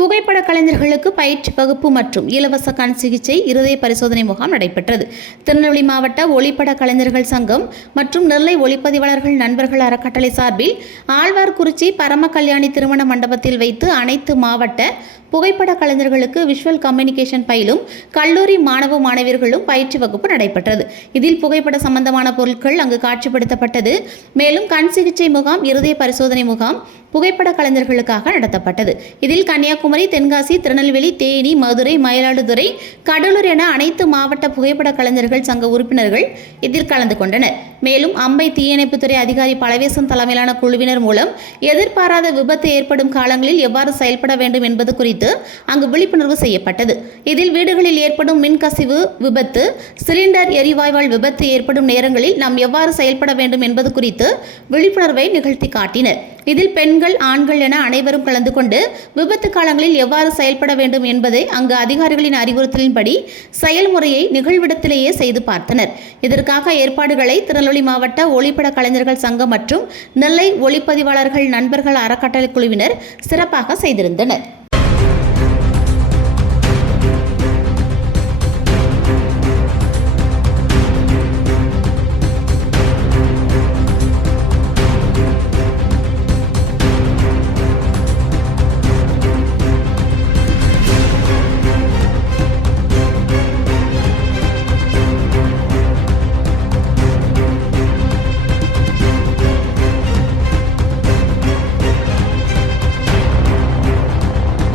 புகைப்பட கலைஞர்களுக்கு பயிற்சி வகுப்பு மற்றும் இலவச கண் சிகிச்சை இருதய பரிசோதனை முகாம் நடைபெற்றது. திருநெல்வேலி மாவட்ட ஒளிப்பட கலைஞர்கள் சங்கம் மற்றும் நெல்லை ஒளிப்பதிவாளர்கள் நண்பர்கள் அறக்கட்டளை சார்பில் ஆழ்வார்குறிச்சி பரம கல்யாணி திருமண மண்டபத்தில் வைத்து அனைத்து மாவட்ட புகைப்பட கலைஞர்களுக்கு விஷுவல் கம்யூனிகேஷன் பயிலும் கல்லூரி மாணவ மாணவியர்களும் பயிற்சி வகுப்பு நடைபெற்றது. இதில் புகைப்பட சம்பந்தமான பொருட்கள் அங்கு காட்சிப்படுத்தப்பட்டது. மேலும் கண் சிகிச்சை முகாம் இருதய பரிசோதனை முகாம் புகைப்பட கலைஞர்களுக்காக நடத்தப்பட்டது. இதில் கன்னியாகுமரி தென்காசி திருநெல்வேலி தேனி மதுரை மயிலாடுதுறை கடலூர் என அனைத்து மாவட்ட புகைப்பட கலைஞர்கள் சங்க உறுப்பினர்கள் இதில் கலந்து கொண்டனர். மேலும் அம்பை தீயணைப்புத்துறை அதிகாரி பழவேசம் தலைமையிலான குழுவினர் மூலம் எதிர்பாராத விபத்து ஏற்படும் காலங்களில் எவ்வாறு செயல்பட வேண்டும் என்பது குறித்து அங்கு விழிப்புணர்வு செய்யப்பட்டது. இதில் வீடுகளில் ஏற்படும் மின்கசிவு விபத்து சிலிண்டர் எரிவாயுவால் விபத்து ஏற்படும் நேரங்களில் நாம் எவ்வாறு செயல்பட வேண்டும் என்பது குறித்து விழிப்புணர்வை நிகழ்த்தி காட்டினர். இதில் பெண்கள் ஆண்கள் என அனைவரும் கலந்து கொண்டு விபத்து காலங்களில் எவ்வாறு செயல்பட வேண்டும் என்பதை அங்கு அதிகாரிகளின் அறிவுறுத்தலின்படி செயல்முறையை நிகழ்விடத்திலேயே செய்து பார்த்தனர். இதற்காக ஏற்பாடுகளை திருநெல்வேலி மாவட்ட ஒளிப்பட கலைஞர்கள் சங்கம் மற்றும் நெல்லை ஒளிப்பதிவாளர்கள் நண்பர்கள் அறக்கட்டளை குழுவினர் சிறப்பாக செய்திருந்தனர்.